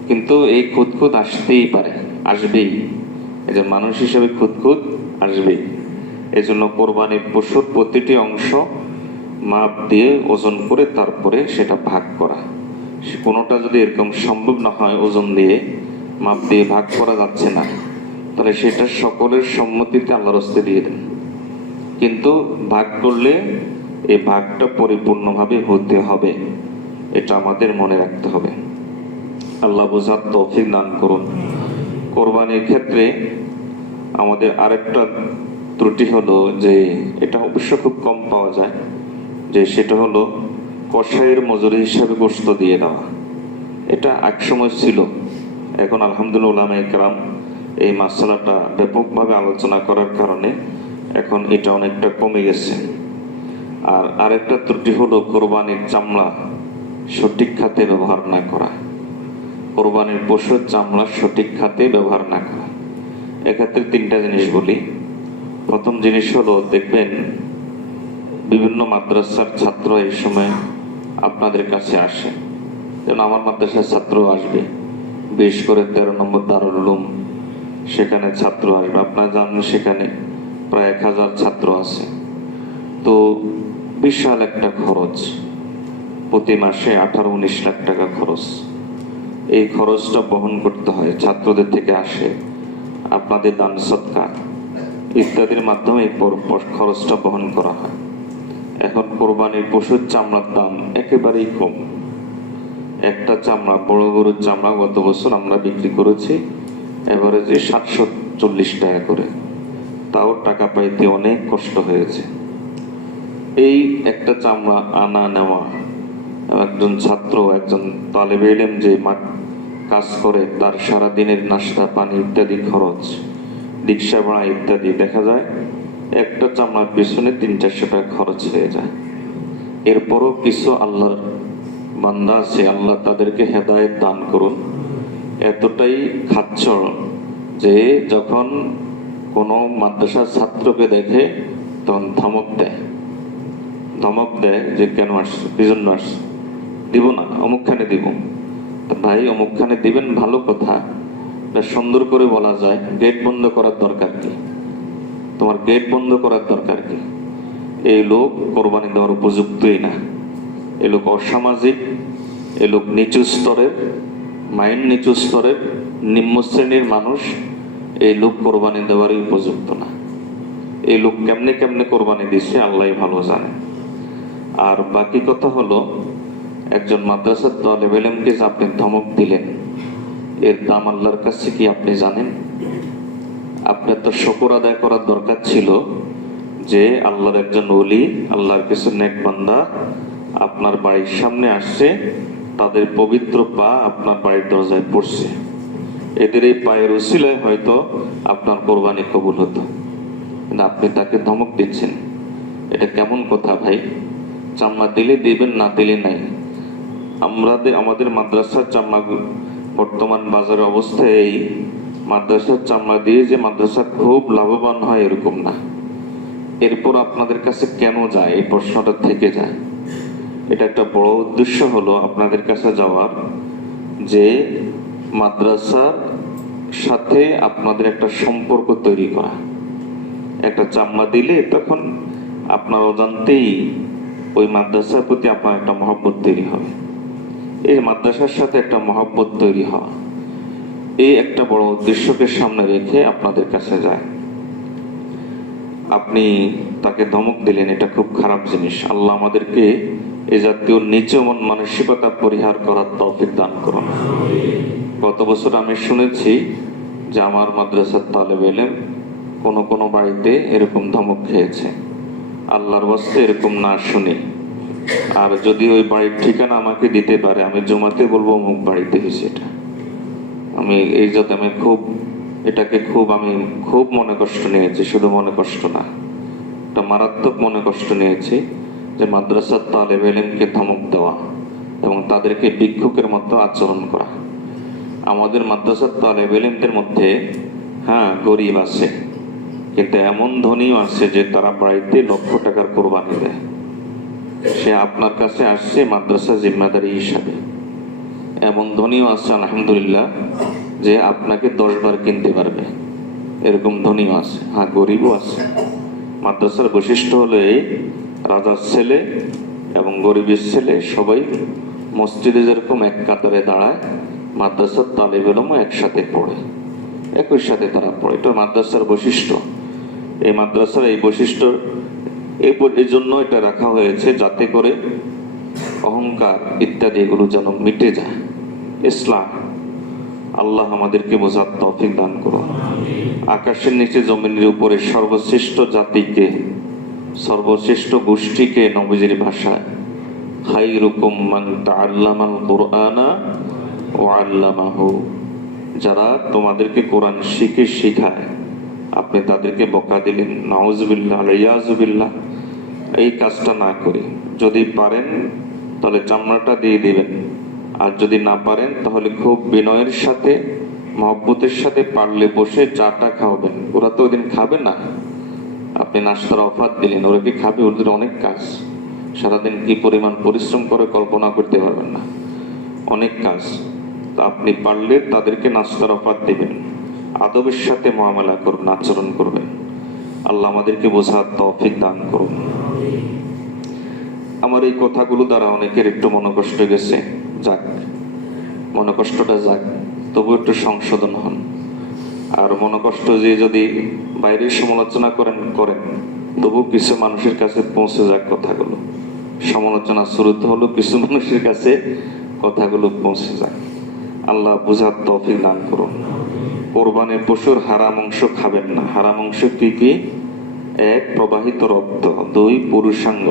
কিন্তু এই খুঁতখুঁত আসতেই পারে, আসবেই। এই যে মানুষ হিসেবে খুঁতখুঁত আসবেই। এই জন্য কোরবানির পশুর প্রতিটি অংশ মাপ দিয়ে ওজন করে তারপরে সেটা ভাগ করা। কোনোটা যদি এরকম সম্ভব না হয়, ওজন দিয়ে মাপ দিয়ে ভাগ করা যাচ্ছে না, তাহলে সেটা সকলের সম্মতিতে আল্লাহর হস্তে দিয়ে দেন। কিন্তু ভাগ করলে এই ভাগটা পরিপূর্ণভাবে হতে হবে, এটা আমাদের মনে রাখতে হবে। আল্লাহ বোঝার তৌফিক দান করুন। কোরবানির ক্ষেত্রে আমাদের আরেকটা ত্রুটি হলো যে, এটা অবশ্য খুব কম পাওয়া যায়, যে সেটা হলো কসাইয়ের মজুরি হিসাবে গোশত দিয়ে দেওয়া। এটা এক সময় ছিল, এখন আলহামদুলিল্লাহ উলামায়ে কেরাম এই মাসআলাটা ব্যাপকভাবে আলোচনা করার কারণে এখন এটা অনেকটা কমে গেছে। আর আরেকটা ত্রুটি হলো কোরবানির চামড়া সঠিক খাতে ব্যবহার না করা। কোরবানির পশুর চামড়া সঠিক খাতে ব্যবহার না করা। এক্ষেত্রে তিনটা জিনিস বলি। প্রথম জিনিস হলো, দেখবেন বিভিন্ন মাদ্রাসার ছাত্র এই সময় আপনাদের কাছে আসে, যেমন আমার মাদ্রাসার ছাত্র আসবে, বিশেষ করে 13 নম্বর দারুল উলুম, সেখানে ছাত্র আসবে। আপনারা জানেন সেখানে প্রায় 1000 ছাত্র আছে। তো বিশাল একটা খরচ, প্রতি মাসে 18-19 লাখ টাকা খরচ। এই খরচটা বহন করতে হয়, ছাত্রদের থেকে আসে, আপনাদের দান সদকা ইত্যাদির মাধ্যমে এই খরচটা বহন করা হয়। এখন কোরবানির পশুর চামড়ার দাম একেবারেই কম। একটা চামড়া, বড় গরুর চামড়া গত বছর আমরা বিক্রি করেছি এভারেজে 740 টাকা করে, তাও টাকা পাইতে অনেক কষ্ট হয়েছে। এই একটা চামড়া আনা নেওয়া, একজন ছাত্র, একজন তালেবে ইলম যে কাজ করে, তার সারাদিনের নাস্তা পানি ইত্যাদি খরচ, রিক্সা ভাড়া ইত্যাদি, দেখা যায় একটা চামড়ার পিছনে 300-400 টাকা খরচ হয়ে যায়। এরপরও কিছু আল্লাহর বান্দা আছে, আল্লাহ তাদেরকে হেদায়েত দান করুন, এতটাই খাচ্ছড় যে যখন কোনো মাদ্রাসার ছাত্রকে দেখে তখন ধমক দেয় যে কেন আসছো, কি জন্য আসছো, দিব না, অমুকখানে দিব। ভাই, অমুকখানে দিবেন ভালো কথা, সুন্দর করে বলা যায়, গেট বন্ধ করার দরকার কি, তোমার গেট বন্ধ করার দরকার কি? এই লোক কোরবানি দেওয়ার উপযুক্তই না, এ লোক অসামাজিক, এ লোক নিচু স্তরের, মাইন্ড নিচু স্তরের, নিম্ন শ্রেণীর মানুষ, এই লোক কোরবানি দেওয়ারই উপযুক্ত না। এই লোক কেমনে কোরবানি দিচ্ছে আল্লাহ ভালো জানে। আর বাকি কথা হলো, একজন মাদ্রাসার তালেবে ইলমকে আপনি ধমক দিলেন, এর দাম আল্লাহর কাছে কি আপনি জানেন? আপনার তো শুকর আদায় করার দরকার ছিল যে আল্লাহর একজন ওলি, আল্লাহর কিছু নেক বান্দা আপনার বাড়ির সামনে আসছে, তাদের পবিত্র পা আপনার বাড়ির দরজায় পড়ছে, এদের এই পায়ের উসিলায় হয়তো আপনার কোরবানি কবুল হতো। কিন্তু আপনি তাকে ধমক দিচ্ছেন, এটা কেমন কথা ভাই? চামড়া দিলে দিবেন, না দিলে নাই। আমাদের মাদ্রাসার চামড়া বর্তমান বাজারের অবস্থায় এই, মাদ্রাসার চামড়া দিয়ে যে মাদ্রাসা খুব লাভবান হয় এরকম না। এরপর আপনাদের কাছে কেন যায়, এই প্রশ্নটা থেকে যায়। এটা একটা বড় উদ্দেশ্য হলো আপনাদের কাছে যাওয়ার, যে মাদ্রাসার সাথে আপনাদের একটা সম্পর্ক তৈরি করা। একটা চামড়া দিলে তখন আপনার অজান্তেই ওই মাদ্রাসার প্রতি আপনার একটা মহব্বত তৈরি হবে, এই মাদ্রাসার সাথে একটা মহব্বত তৈরি হওয়া, এই একটা বড় উদ্দেশ্যকে সামনে রেখে আপনাদের কাছে যায়। আপনি তাকে ধমক দিলেন, এটা খুব খারাপ জিনিস। আল্লাহ আমাদেরকে এই জাতীয় নিচু মন মানসিকতা পরিহার করার তৌফিক দান করুন। গত বছর আমি শুনেছি যে আমার মাদ্রাসার তালেবে ইলম কোনো বাড়িতে এরকম ধমক খেয়েছে। আল্লাহর ওয়াস্তে এরকম না শুনি, আর যদি ওই বাড়ির ঠিকানা আমাকে দিতে পারে, আমি জমাতে বলবো অমুক বাড়িতে হয়েছে। এটা আমি এটাকে খুব মনে কষ্ট নিয়েছি। শুধু মনে কষ্ট না, একটা মারাত্মক মনে কষ্ট নিয়েছি যে মাদ্রাসার তালেবে ইলমকে ধমক দেওয়া এবং তাদেরকে ভিক্ষুকের মতো আচরণ করা। আমাদের মাদ্রাসার তালেবে ইলমদের মধ্যে গরিব আছে, কিন্তু এমন ধনীও আছে যে তারা বাড়িতে লক্ষ টাকার কোরবানি দেয়। সে আপনার কাছে আসছে মাদ্রাসা জিম্মাদারি হিসাবে। এমন ধনীও আছে আলহামদুলিল্লাহ যে আপনাকে 10 বার কিনতে পারবে, এরকম ধনীও আছে। হ্যাঁ, গরিবও আছে। মাদ্রাসার বৈশিষ্ট্য হলো এই, রাজার ছেলে এবং গরিবের ছেলে সবাই মসজিদে যেরকম এক কাতারে দাঁড়ায়, মাদ্রাসার তালিব ইলমও একসাথে পড়ে, একই সাথে তারা পড়ে। এটা মাদ্রাসার বৈশিষ্ট্য। এই মাদ্রাসার এই বৈশিষ্ট্য এই জন্য এটা রাখা হয়েছে যাতে করে অহংকার ইত্যাদি এগুলো যেন মিটে যায়। ইসলাম, আল্লাহ আমাদেরকে বোঝার তৌফিক দান করুন। আকাশের নিচে জমিনের উপরে সর্বশ্রেষ্ঠ জাতিকে, সর্বশ্রেষ্ঠ গোষ্ঠীকে নবীজির ভাষায় খায়রুকুম মান তাআল্লামাল কুরআনা ওয়া আল্লামাহু, যারা তোমাদেরকে কোরআন শিখে শিখায়, আপনি তাদেরকে বকা দিলেন। নাউজুবিল্লাহ ইয়াজুবিল্লাহ, এই কাজটা না করি। যদি পারেন তাহলে চামড়াটা দিয়ে দিবেন, আর যদি না পারেন তাহলে খুব বিনয়ের সাথে মহব্বতের সাথে পারলে বসে চাটা খাওয়াবেন। ওরা তো ওদিন খাবে না, আপনি নাস্তার অফার দিলেন, ওরা কি খাবে? ওদের অনেক কাজ, সারাদিন কি পরিমাণ পরিশ্রম করে কল্পনা করতে পারবেন না, অনেক কাজ। তা আপনি পারলে তাদেরকে নাস্তার অফার দিবেন, আদবের সাথে মুআমালা করবেন, আচরণ করবেন। আল্লাহ আমাদেরকে বোঝার তৌফিক দান করুন। আমার এই কথাগুলো দ্বারা অনেকের একটু মনোকষ্ট গেছে, যাক, মনোকষ্টটা যাক, তবু একটু সংশোধন হন। আর মনোকষ্ট যে যদি বাইরের সমালোচনা করেন, তবু কিছু মানুষের কাছে পৌঁছে যাক কথাগুলো। সমালোচনা শুরুতে হলো কিছু মানুষের কাছে কথাগুলো পৌঁছে যাক। আল্লাহ বুঝার তৌফিক দান করুন। কোরবানির পশুর হারাম অংশ খাবেন না। হারাম অংশ কি কি? 1, প্রবাহিত রক্ত। 2, পুরুষাঙ্গ।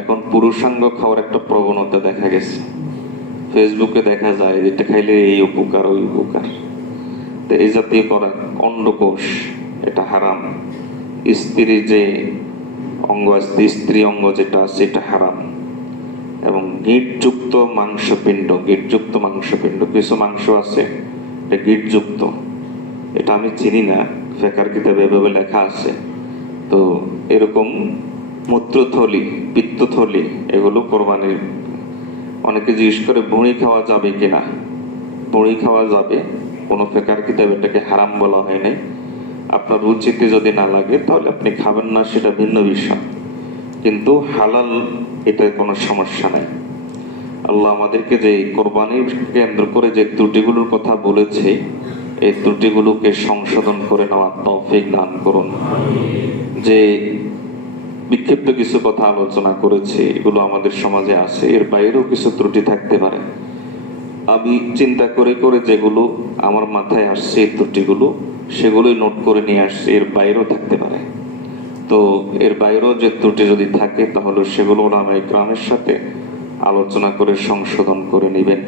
এখন পুরুষাঙ্গ খাওয়ার একটা প্রবণতা দেখা গেছে, ফেসবুকে দেখা যায় যেটা খাইলে এই উপকার ওই উপকার। তো এই জাতীয় করা, অন্ডকোষ, এটা হারাম। স্ত্রীর যে অঙ্গ আছে, স্ত্রী অঙ্গ যেটা আছে, এটা হারাম। এবং গিঁটযুক্ত মাংসপিণ্ড, গিঁটযুক্ত মাংসপিণ্ড, কিছু মাংস আছে এটা গিঁটযুক্ত, এটা আমি চিনি না, ফেকার কিতাবে এভাবে লেখা আছে। তো এরকম মূত্রথলি, পিত্তথলি, এগুলো কোরবানির। অনেকে জিজ্ঞেস করে ভুঁড়ি খাওয়া যাবে কিনা। ভুঁড়ি খাওয়া যাবে, কোনো ফেকার কিতাবে এটাকে হারাম বলা হয় নাই। আপনার রুচিতে যদি না লাগে তাহলে আপনি খাবেন না, সেটা ভিন্ন বিষয়, কিন্তু হালাল, এটা কোনো সমস্যা নাই। আল্লাহ আমাদেরকে যে কোরবানির কেন্দ্র করে যে ত্রুটিগুলোর কথা বলেছে, এই ত্রুটিগুলোকে সংশোধন করে নেওয়ার তৌফিক দান করুন। যে বিক্ষিপ্ত কিছু কথা আলোচনা করেছে, এগুলো আমাদের সমাজে আছে, এর বাইরেও কিছু ত্রুটি থাকতে পারে। আমি চিন্তা করে করে যেগুলো আমার মাথায় আসছে এই ত্রুটিগুলো, সেগুলোই নোট করে নিয়ে আসছে, এর বাইরেও থাকতে পারে। তো এর বাইরেও যে ত্রুটি যদি থাকে তাহলে সেগুলো উলামায়ে কেরামের সাথে আলোচনা করে সংশোধন করে নেবেন।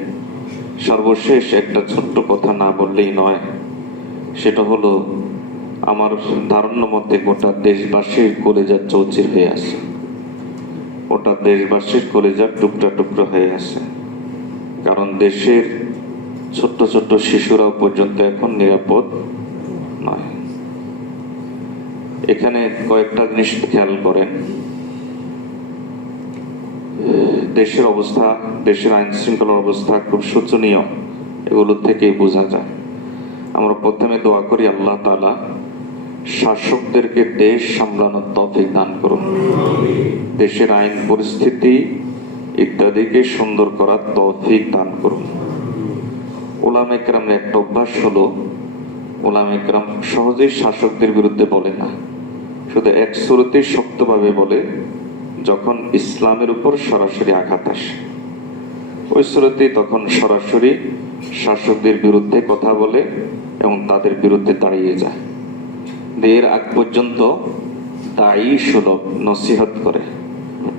সর্বশেষ একটা ছোট্ট কথা না বললেই নয়, সেটা হলো আমার ধারণা মতে গোটা দেশবাসীর কলেজা চৌচির হয়ে আছে, গোটা দেশবাসীর কলেজা টুকরা টুকরা হয়ে আছে। কারণ দেশের ছোট্ট ছোট্ট শিশুরাও পর্যন্ত এখন নিরাপদ নয়। এখানে কয়েকটা জিনিস খেয়াল করেন। দেশের অবস্থা, দেশের আইন শৃঙ্খলার অবস্থা খুব শোচনীয়, এগুলো থেকেই বোঝা যায়। আমরা প্রথমে দোয়া করি আল্লাহ তাআলা শাসকদেরকে দেশ সামলানোর তৌফিক দান করুন, দেশের আইন পরিস্থিতি ইত্যাদিকে সুন্দর করার তৌফিক দান করুন। উলামায়ে কেরামের একটা অভ্যাস হলো, উলামায়ে কেরাম সহজেই শাসকদের বিরুদ্ধে বলে না, শুধু এক সুরতেই শক্তভাবে বলে যখন ইসলামের উপর সরাসরি আঘাত আসে, ওই সুরতেই তখন সরাসরি শাসকদের বিরুদ্ধে কথা বলে এবং তাদের বিরুদ্ধে দাঁড়িয়ে যায়। এর আগ পর্যন্ত দায়ী সুলভ নসিহত করে,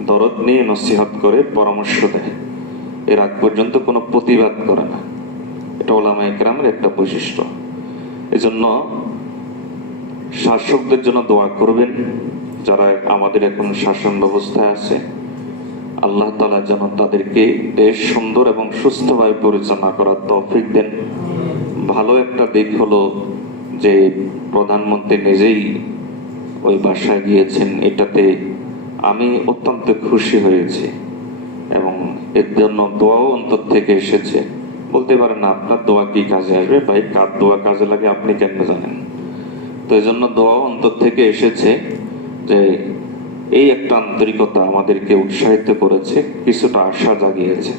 দরদ নিয়ে নসিহত করে, পরামর্শ দেয়, এর আগ পর্যন্ত কোনো প্রতিবাদ করে না। এটা উলামায়ে কেরামের একটা বৈশিষ্ট্য। এজন্য শাসকদের জন্য দোয়া করবেন, যারা আমাদের এখন শাসন ব্যবস্থায় আছে। আল্লাহ তাআলা যেন তাদেরকে দেশ সুন্দর এবং সুস্থভাবে পরিচালনা করার তৌফিক দেন। ভালো একটা দিক হলো যে প্রধানমন্ত্রী নিজেই ওই বাসায় গিয়েছেন, এটাতে আমি অত্যন্ত খুশি হয়েছি এবং এর জন্য দোয়াও অন্তর থেকে এসেছে। বলতে পারেন না আপনার দোয়া কি কাজে আসবে ভাই, কার দোয়া কাজে লাগে আপনি কেন জানেন। তো এই জন্য দোয়াও অন্তর থেকে এসেছে যে এই একটা আন্তরিকতা আমাদেরকে উৎসাহিত করেছে, কিছুটা আশা জাগিয়েছে।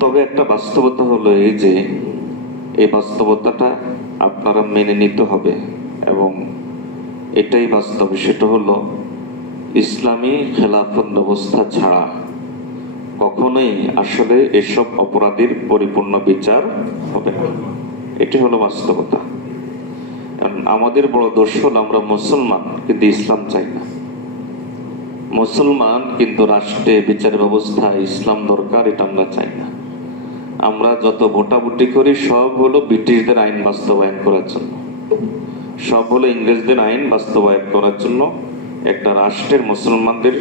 তবে একটা বাস্তবতা হলো এই যে এই বাস্তবতাটা আপনারা মেনে নিতে হবে এবং এটাই বাস্তব। সেটা হলো ইসলামী খেলাফত ব্যবস্থা ছাড়া কখনোই আসলে এসব অপরাধীর পরিপূর্ণ বিচার হবে না। এটি হলো বাস্তবতা। আমাদের বড় দোষ হলো আমরা মুসলমান কিন্তু ইসলাম চাই না। মুসলমান কিন্তু রাষ্ট্রে বিচার ব্যবস্থা ইসলাম দরকার, এটা আমরা চাই না। আমরা যত ভোটাভুটি করি সব হলো ব্রিটিশদের আইন বাস্তবায়ন করার জন্য, সব হলো ইংরেজদের আইন বাস্তবায়ন করার জন্য। একটা রাষ্ট্রের মুসলমানদের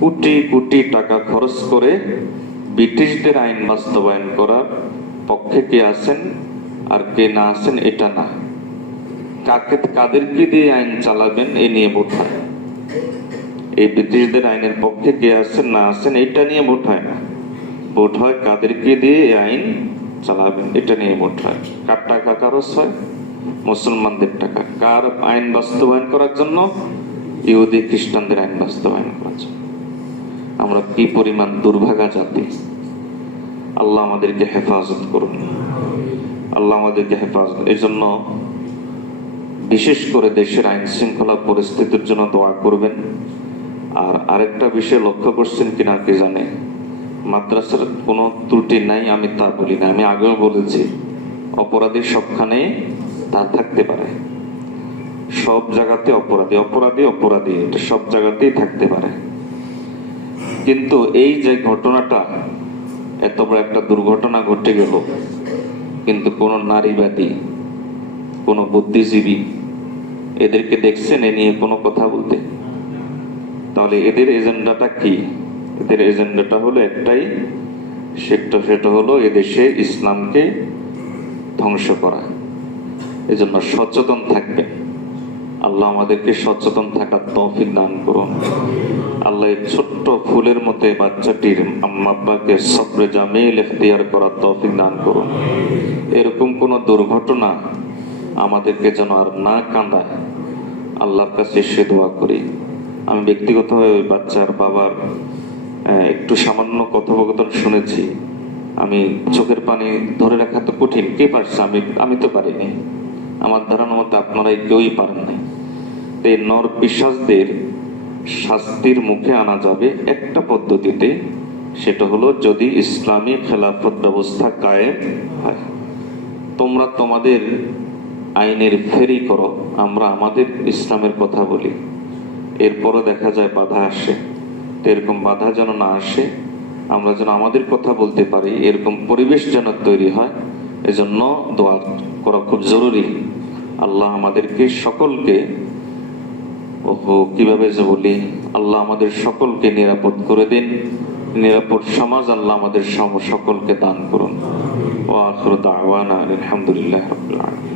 কোটি কোটি টাকা খরচ করে ব্রিটিশদের আইন বাস্তবায়ন করার পক্ষে কে আছেন আর কে না আছেন এটা না, কাদেরকে দিয়ে আইন চালাবেন এ নিয়ে ভোট হয়। এই ব্রিটিশদের আইনের পক্ষে কে আছেন না আছেন এটা নিয়ে ভোট হয় না, ভোট হয় কাদেরকে দিয়ে আইন চালাবেন এটা নিয়ে ভোট হয়। কার টাকা খরচ হয়? মুসলমানদের টাকা। কার আইন বাস্তবায়ন করার জন্য? ইহুদি খ্রিস্টানদের আইন বাস্তবায়ন করার জন্য। আমরা কি পরিমাণ দুর্ভাগা জাতি। আল্লাহ আমাদেরকে হেফাজত করুন, আল্লাহ আমাদেরকে হেফাজত। এই জন্য বিশেষ করে দেশের আইন শৃঙ্খলা পরিস্থিতির জন্য দোয়া করবেন। আর আরেকটা বিষয় লক্ষ্য করছেন কিনা কি জানে, মাদ্রাসার কোনো ত্রুটি নাই আমি তা বলি না, আমি আগেও বলেছি অপরাধী সবখানে তা থাকতে পারে, সব জায়গাতে অপরাধী অপরাধী অপরাধী এটা সব জায়গাতেই থাকতে পারে। কিন্তু এই যে ঘটনাটা, এত বড় একটা দুর্ঘটনা ঘটে গেল, কিন্তু কোন নারীবাদী কোন বুদ্ধিজীবী এদেরকে দেখছেন এ নিয়ে কোনো কথা বলতে? তাহলে এদের এজেন্ডাটা কি? এদের এজেন্ডাটা হলো একটাই, সেটা হলো এদেশে ইসলামকে ধ্বংস করা। এজন্য সচেতন থাকবেন। আল্লাহ আমাদেরকে সচেতন থাকার তৌফিক দান করুন। আল্লাহ ছোট্ট ফুলের মতো বাচ্চাটির আম্মা আব্বাকে সবরে জামিল ইখতিয়ার করার তৌফিক দান করুন। এরকম কোন দুর্ঘটনা আমাদেরকে যেন আর না কাঁদায়, আল্লাহর কাছে সে দোয়া করি। আমি ব্যক্তিগতভাবে ওই বাচ্চার বাবার একটু সামান্য কথোপকথন শুনেছি। আমি চোখের পানি ধরে রাখা তো কঠিন, কে পারছে? আমি তো পারিনি। আমার ধারণা মতো আপনারা কেউই পারেন নাই। এই নর পিশাচদের শাস্তির মুখে আনা যাবে একটা পদ্ধতিতে, সেটা হলো যদি ইসলামী খেলাফত ব্যবস্থা কায়েম হয়। তোমরা তোমাদের আইনের ফেরি করো, আমরা আমাদের ইসলামের কথা বলি। এরপরও দেখা যায় বাধা আসে। তো এরকম বাধা যেন না আসে, আমরা যেন আমাদের কথা বলতে পারি, এরকম পরিবেশ যেন তৈরি হয়, এজন্য দোয়া করা খুব জরুরি। আল্লাহ আমাদেরকে সকলকে, কিভাবে যে বলি, আল্লাহ আমাদের সকলকে নিরাপদ করে দিন, নিরাপদ সমাজ আল্লাহ আমাদের সকলকে দান করুন। ওয়া আখিরু দাওয়ানা আলহামদুলিল্লাহি রাব্বিল আলামিন।